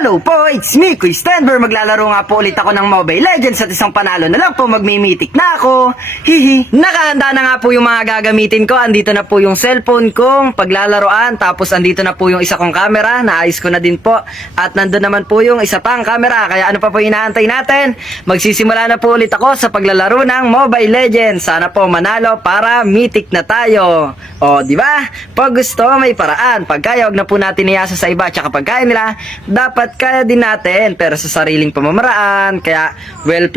Hello po, it's me, Quiz Denver. Maglalaro nga po ulit ako ng Mobile Legends at isang panalo na lang po magmimitik na ako. Hihi. Nakahanda na nga po yung mga gagamitin ko. Andito na po yung cellphone kong paglalaroan. Tapos andito na po yung isa kong camera. Naayos ko na din po. At nandun naman po yung isa pang camera. Kaya ano pa po inaantay natin? Magsisimula na po ulit ako sa paglalaro ng Mobile Legends. Sana po manalo para mitik na tayo. O, di ba? Pag gusto, may paraan. Pag kaya, wag na po natin iyasa sa iba. Tsaka pag kaya nila, dapat kaya din natin pero sa sariling pamamaraan. Kaya well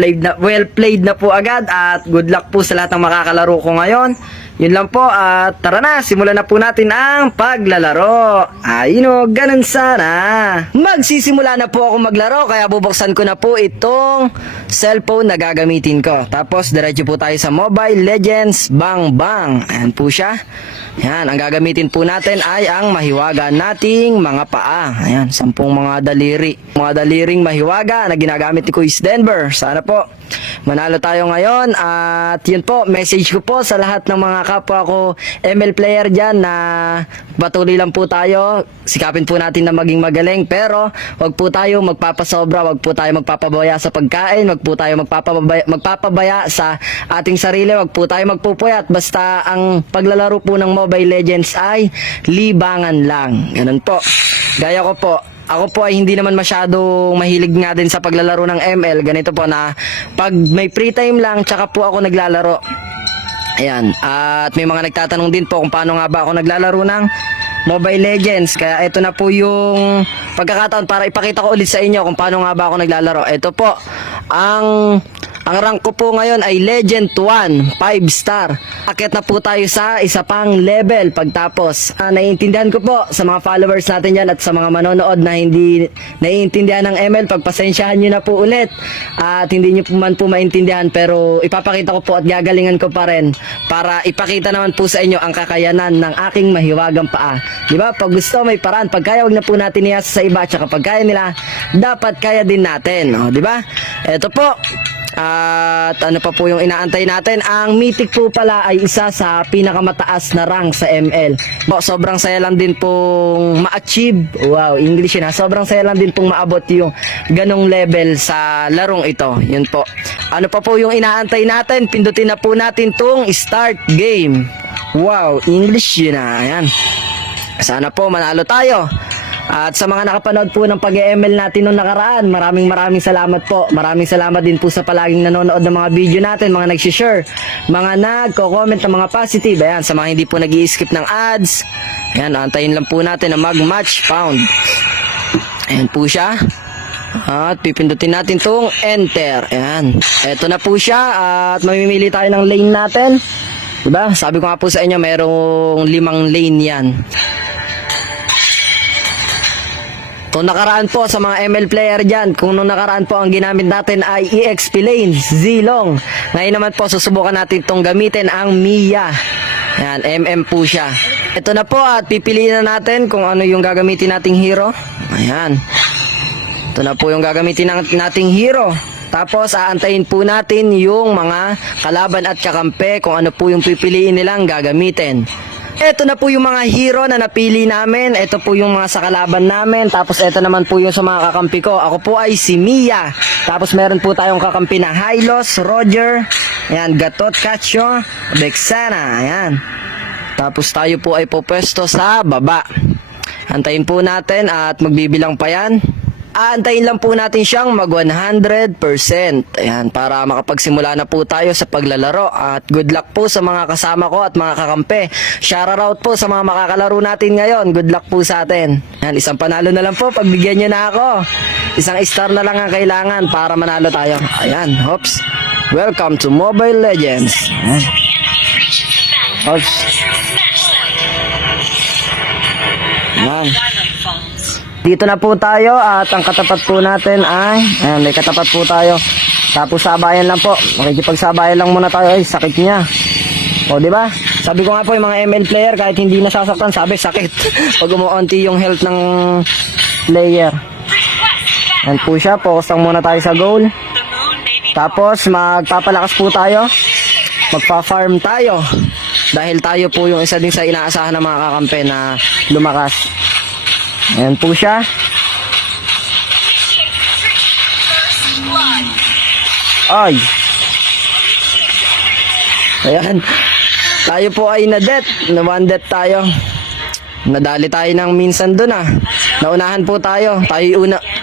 played na po agad at good luck po sa lahat ng makakalaro ko ngayon. Yun lang po at tara na, simulan na po natin ang paglalaro. Ayun o, ganun sana. Magsisimula na po ako maglaro kaya bubuksan ko na po itong cellphone na gagamitin ko. Tapos diretso po tayo sa Mobile Legends Bang Bang. Ayan po siya. Yan, ang gagamitin po natin ay ang mahiwaga nating mga paa. Ayan, 10 mga daliri. Mga daliring mahiwaga na ginagamit ni Quiz Denver. Sana po manalo tayo ngayon. At yun po, message ko po sa lahat ng mga kapwa ko ML player dyan na patuloy lang po tayo. Sikapin po natin na maging magaling. Pero wag po tayo magpapasobra, wag po tayo magpapabaya sa pagkain, wag po tayo magpapabaya sa ating sarili, wag po tayo magpupuyat. Basta ang paglalaro po ng Mobile Legends ay libangan lang. Ganun po. Gaya ko po, ako po ay hindi naman masyadong mahilig nga din sa paglalaro ng ML. Ganito po na pag may free time lang, tsaka po ako naglalaro. Ayan. At may mga nagtatanong din po kung paano nga ba ako naglalaro ng Mobile Legends. Kaya ito na po yung pagkakataon para ipakita ko ulit sa inyo kung paano nga ba ako naglalaro. Ito po, ang rank ko po ngayon ay Legend 1, 5 star. Akit na po tayo sa isa pang level pagtapos. Naiintindihan ko po sa mga followers natin dyan at sa mga manonood na hindi naiintindihan ng ML, pagpasensyahan nyo na po ulit. At hindi nyo po man po maintindihan pero ipapakita ko po at gagalingan ko pa rin para ipakita naman po sa inyo ang kakayanan ng aking mahiwagang paa. Diba? Pag gusto may paraan, pag kaya wag na po natin iyasa sa iba, tsaka pag kaya nila, dapat kaya din natin. O, diba? Ito po. At ano pa po yung inaantay natin? Ang Mythic po pala ay isa sa pinakamataas na rank sa ML. Sobrang saya lang din pong ma-achieve. Wow, English yun ha. Sobrang saya lang din pong maabot yung ganong level sa larong ito. Yun po. Ano pa po yung inaantay natin? Pindutin na po natin tong start game. Wow, English yun ha. Ayan. Sana po manalo tayo. At sa mga nakapanood po ng pag-ML natin noong nakaraan, maraming salamat po. Maraming salamat din po sa palaging nanonood ng mga video natin, mga nag-share, mga nagko-comment ng mga positive. Ayan, sa mga hindi po nag-i-skip ng ads. Ayan, antayin lang po natin na mag-match found. Ayan po siya. At pipindutin natin tong enter. Ayan, eto na po siya. At mamimili tayo ng lane natin. Diba? Sabi ko nga po sa inyo, mayroong 5 lane yan. Kung nakaraan po sa mga ML player dyan, kung nung nakaraan po ang ginamit natin ay EXP lane, Zilong. Ngayon naman po susubukan natin itong gamitin ang Mia. Ayan, MM po siya. Ito na po at pipiliin na natin kung ano yung gagamitin nating hero. Ayan. Ito na po yung gagamitin nating hero. Tapos aantayin po natin yung mga kalaban at kakampi kung ano po yung pipiliin nilang gagamitin. Ito na po yung mga hero na napili namin. Ito po yung mga sa kalaban namin. Tapos ito naman po yung sa mga kakampi ko. Ako po ay si Mia. Tapos meron po tayong kakampi na Hylos, Roger, ayan, Gatot, Cacho, Vexana. Ayan. Tapos tayo po ay pupwesto sa baba. Antayin po natin at magbibilang pa yan. Aantayin lang po natin siyang mag 100%. Ayan, para makapagsimula na po tayo sa paglalaro. At good luck po sa mga kasama ko at mga kakampi. Shoutout po sa mga makakalaro natin ngayon. Good luck po sa atin. Ayan, isang panalo na lang po. Pagbigyan nyo na ako. Isang star na lang ang kailangan para manalo tayo. Ayan, hops. Welcome to Mobile Legends. Ayan. Hops. Ayan. Dito na po tayo at ang katapat po natin ay, ayan, may katapat po tayo. Tapos sabayan lang po. Makikipagsabayan lang muna tayo. Ay, sakit niya. O, di ba? Sabi ko nga po yung mga ML player kahit hindi nasasaktan, sabi sakit. Pag umuunti yung health ng player. Ayan po siya. Focus lang muna tayo sa goal. Tapos magpapalakas po tayo. Magpa-farm tayo. Dahil tayo po yung isa din sa inaasahan ng mga kakampi na lumakas. Ayan po siya. Ay. Ayan. Tayo po ay na-death. Na-one death tayo. Nadali tayo ng minsan dun ah. Naunahan po tayo.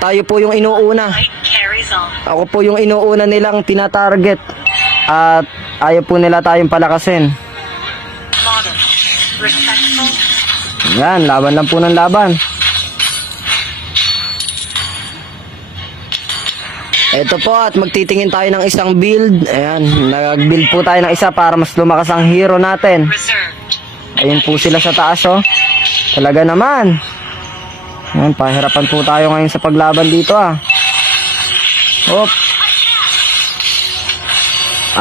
Tayo po yung inuuna. Ako po yung inuuna nilang tinatarget. At ayaw po nila tayong palakasin. Yan, laban lang po ng laban. Ito po at magtitingin tayo ng isang build. Ayan, nag-build po tayo ng isa para mas lumakas ang hero natin. Ayun po sila sa taas oh. Talaga naman. Ayan, pahirapan po tayo ngayon sa paglaban dito ah. Hop.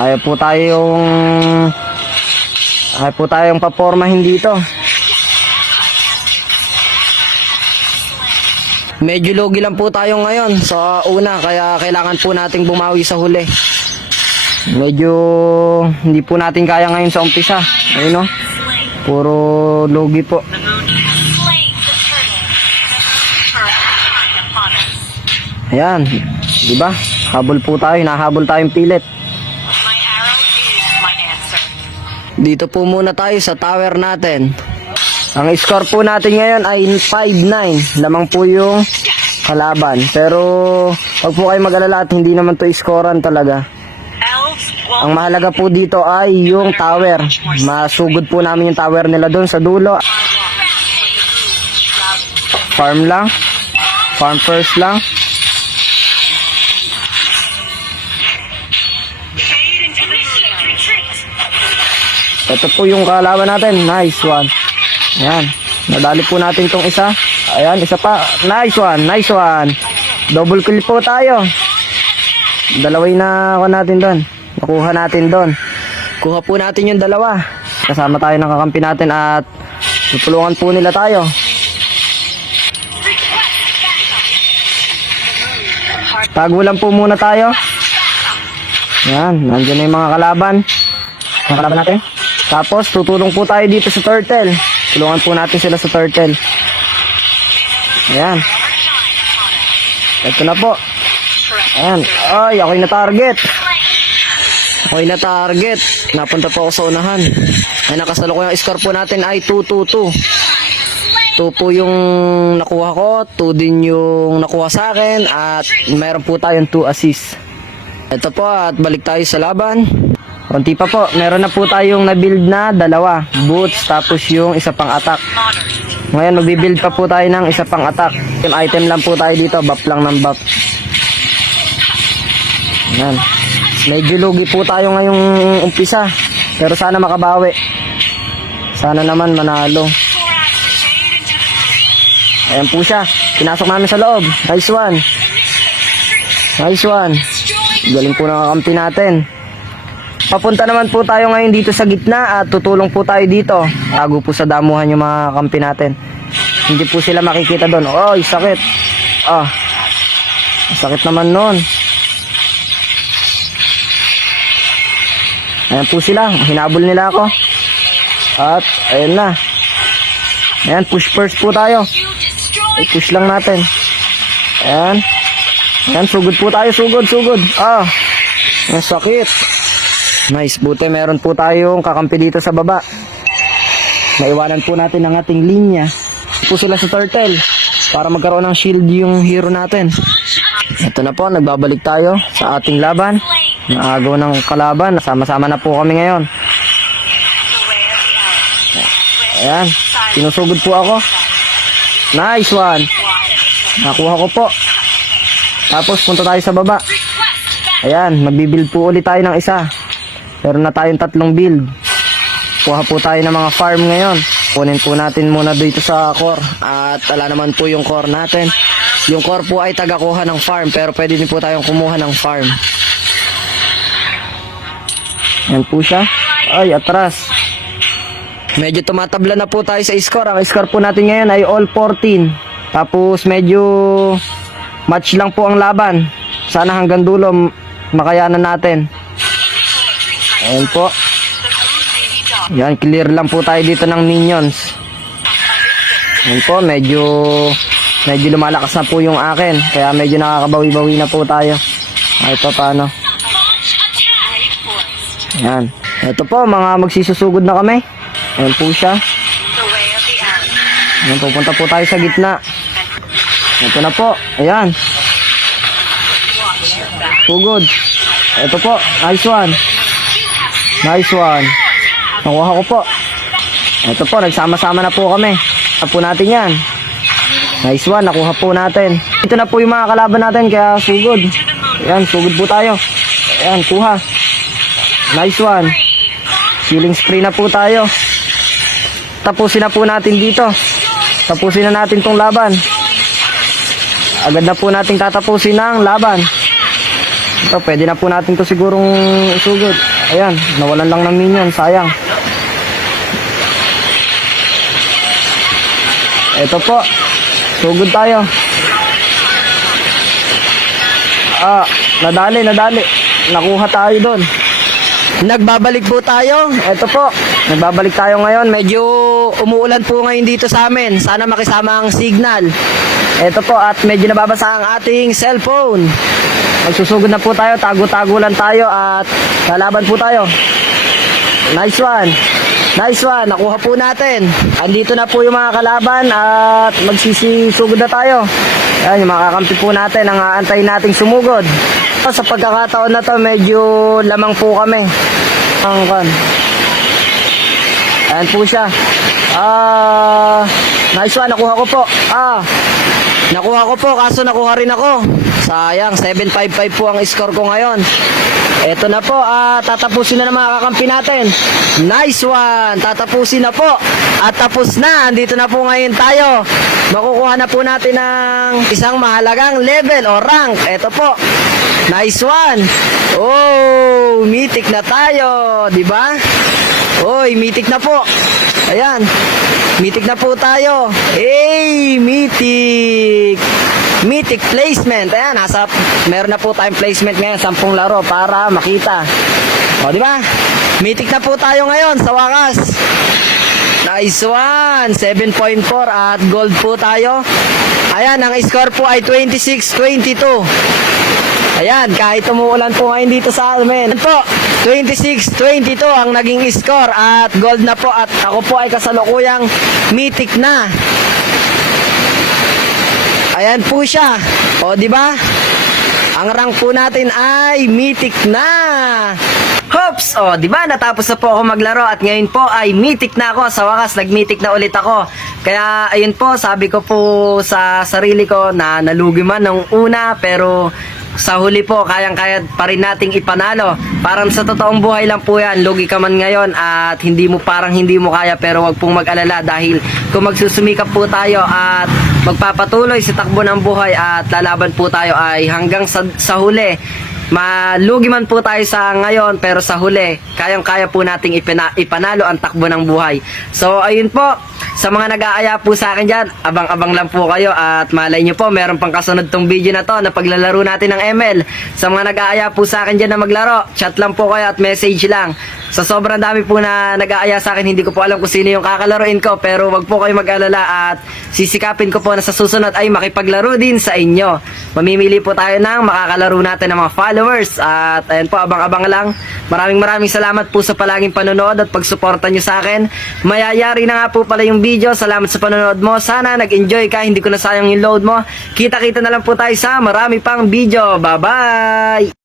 Ayaw po tayong papormahin dito. Medyo logi lang po tayo ngayon sa una, kaya kailangan po nating bumawi sa huli. Medyo hindi po natin kaya ngayon sa umpisa. Ayun o, puro logi po. Ayan, diba? Habol po tayo, nahabol tayong pilit. Dito po muna tayo sa tower natin. Ang score po natin ngayon ay 5-9. Lamang po yung kalaban. Pero wag po kayo mag-alala at hindi naman to scorean talaga. Ang mahalaga po dito ay yung tower. Masugod po namin yung tower nila doon sa dulo. Farm lang. Farm first lang. Ito po yung kalaban natin. Nice one. Ayan. Nadali po natin itong isa. Ayan, isa pa. Nice one. Nice one. Double kill po tayo. Dalaway na ako natin doon. Nakuha natin doon. Kuha po natin yung dalawa. Kasama tayo ng kakampi natin at tutulungan po nila tayo. Tago lang po muna tayo. Ayan. Nandiyan na yung mga kalaban. Mga kalaban natin. Tapos, tutulong po tayo dito sa turtle. Tulungan po natin sila sa turtle. Ayan. Ito na po. Ayan. Ay, ako'y na-target. Ako'y na-target. Napunta po ako sa unahan. Ay, nakasalukuyang score po natin ay 2-2-2. 2 po yung nakuha ko. 2 din yung nakuha sa akin. At meron po tayong 2 assists. Ito po at balik tayo sa laban. Konti pa po, meron na po tayong na-build na dalawa, boots, tapos yung isa pang attack. Ngayon, magbibuild pa po tayo ng isa pang attack. Yung item lang po tayo dito, buff lang ng buff. Ayan. Medyo lugi po tayo ngayong umpisa, pero sana makabawi. Sana naman manalo. Ayan po siya, pinasok namin sa loob. Nice one. Nice one. Galing po ng kakampi natin. Papunta naman po tayo ngayon dito sa gitna at tutulong po tayo dito. Tago po sa damuhan yung mga kampi natin. Hindi po sila makikita doon. Oy, sakit. Ah. Sakit naman noon. Ayan po sila. Hinabol nila ako. At ayun na. Ayan, push first po tayo. Ay, push lang natin. Ayan. Ayan, sugod po tayo. Sugod. Ah. Ayan, sakit. Nice, buti meron po tayong kakampi dito sa baba. Naiwanan po natin ang ating linya. Po sila sa turtle para magkaroon ng shield yung hero natin. Ito na po, nagbabalik tayo sa ating laban. Naagaw ng kalaban, nasama-sama na po kami ngayon. Ayan, sinusugod po ako. Nice one. Nakuha ko po. Tapos punta tayo sa baba. Ayan, magbibuild po ulit tayo ng isa. Meron na tayong 3 build. Kuha po tayo ng mga farm ngayon. Kunin po natin muna dito sa core. At ala naman po yung core natin. Yung core po ay taga-kuha ng farm. Pero pwede din po tayong kumuha ng farm. Yan po siya. Ay, atras. Medyo tumatabla na po tayo sa score. Ang score po natin ngayon ay all 14. Tapos medyo match lang po ang laban. Sana hanggang dulo makayanan natin. Ayan po. Yan, clear lang po tayo dito ng minions. Ayan po, medyo lumalakas na po yung akin. Kaya medyo nakakabawi-bawi na po tayo. Ay, ito paano. Yan. Ito po, mga magsisusugod na kami. Ayan po siya. Ayan, pupunta po tayo sa gitna. Ito na po. Ayan. Sugod. Ito po. Nice one. Nice one. Nakuha ko po. Ito po, nagsama-sama na po kami. Nakuha po natin yan. Nice one, nakuha po natin. Ito na po yung mga kalaban natin, kaya sugod. Ayan, sugod po tayo. Ayan, kuha. Nice one. Killing spree na po tayo. Tapusin na po natin dito. Tapusin na natin tong laban. Agad na po natin tatapusin ang laban. Ito, pwede na po natin to sigurong isugod. Ayan, nawalan lang ng minion, sayang. Ito po. Sugod tayo. Nadali. Nakuha tayo doon. Nagbabalik po tayo. Ito po. Nagbabalik tayo ngayon. Medyo umuulan po ngayon dito sa amin. Sana makisama ang signal. Ito po. At medyo nababasa ang ating cellphone. Magsusugod na po tayo. Tago-tago lang tayo. At lalaban po tayo. Nice one. Nice one, nakuha po natin. Andito na po yung mga kalaban at magsisisugod na tayo. Yan, yung mga kakampi po natin ang aantayin nating sumugod. Sa pagkakataon na to, medyo lamang po kami. Ayan po siya. Nice one, nakuha ko po. Nakuha ko po, kaso nakuha rin ako. Sayang, 755 po ang score ko ngayon. Eto na po, tatapusin na ng mga kakampi natin. Nice one! Tatapusin na po. At tapos na, andito na po ngayon tayo. Makukuha na po natin ng isang mahalagang level o rank. Eto po. Nice one! Oh, mythic na tayo, di ba? Oy, mythic na po. Ayan. Mythic na po tayo. Hey, mythic. Mythic placement. Ayan, meron na po tayong placement ngayon, 10 laro para makita. O, di ba? Mythic na po tayo ngayon sa wakas. Nice one. 7.4 at gold po tayo. Ayan, ang score po ay 26-22. Ayan, kahit umuulan po ngayon dito sa amin. Ayan po, 26-22 ang naging score at gold na po at ako po ay kasalukuyang mythic na. Ayan po siya. O, di ba? Ang rank po natin ay mythic na. Hops! O, di ba? Natapos na po ako maglaro at ngayon po ay mythic na ako. Sa wakas, nag-mythic na ulit ako. Kaya, ayun po, sabi ko po sa sarili ko na nalugi man ng una, pero sa huli po, kayang-kaya pa rin nating ipanalo. Parang sa totoong buhay lang po yan, lugi ka man ngayon at hindi mo kaya, pero wag pong mag-alala dahil kung magsusumikap po tayo at magpapatuloy sa takbo ng buhay at lalaban po tayo ay hanggang sa huli. Malugi man po tayo sa ngayon, pero sa huli, kayang-kaya po nating ipanalo ang takbo ng buhay. So, ayun po. Sa mga nag-aaya po sa akin dyan, abang-abang lang po kayo at malay nyo po, meron pang kasunod tong video na to na paglalaro natin ng ML. Sa mga nag-aaya po sa akin dyan na maglaro, chat lang po kayo at message lang. Sa sobrang dami po na nag-aaya sa akin, hindi ko po alam kung sino yung kakalaruin ko, pero wag po kayo mag-alala at sisikapin ko po na sa susunod ay makipaglaro din sa inyo. Mamimili po tayo ng makakalaro natin ng mga followers at ayan po, abang-abang lang. Maraming salamat po sa palaging panonood at pagsuporta nyo sa akin. Mayayari na nga po pala yung video. Salamat sa panonood mo. Sana nag-enjoy ka, hindi ko na sayang yung load mo. Kita-kita na lang po tayo sa marami pang video. Bye-bye!